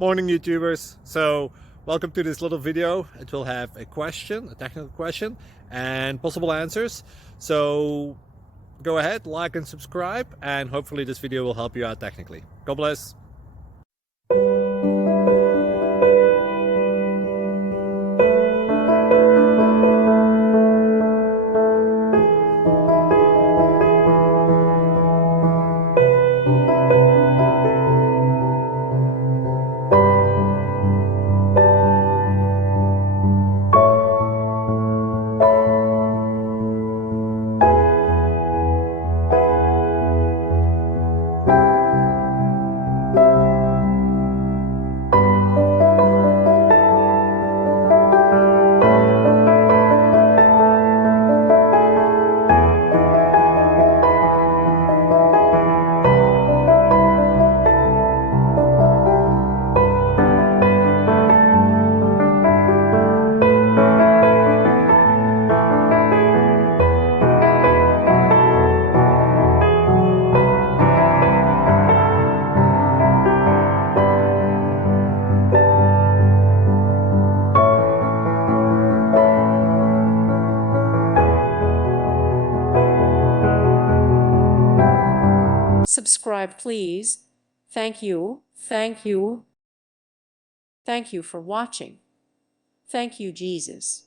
Morning YouTubers. So welcome to this little video. It will have a question, a technical question, and possible answers. So go ahead, like and subscribe, and hopefully this video will help you out technically. God bless. Subscribe, please. Thank you. Thank you. Thank you for watching. Thank you, Jesus.